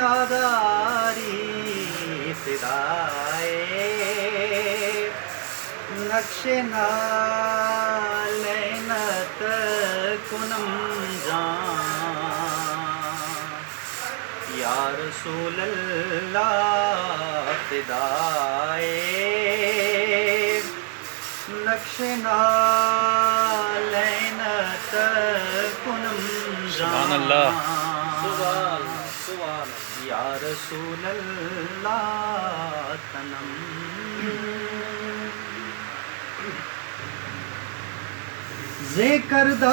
ناداری فدائے نقش نالینت کنم جان یا رسول اللہ فدائے نقش نالینت کنم جان سبحان اللہ سبحان یا رسول اللہ تنم ذکردہ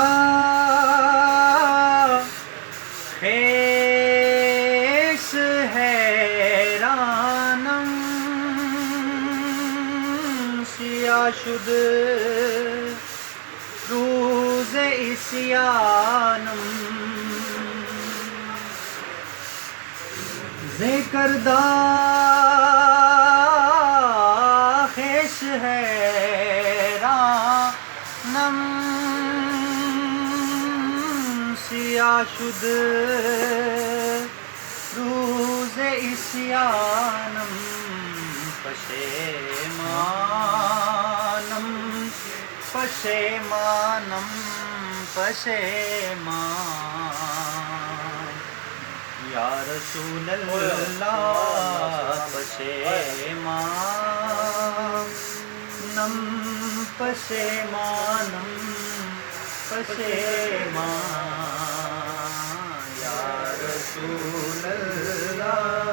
خیس حیرانم سیاہ شد روز عصیانم ذکردہ خیس حیرانم سیاہ شد روز عصیانم پشیمانم پشیمانم پشیمان یا رسول اللہ پشیمانم پشیمانم پشیمان یا رسول اللہ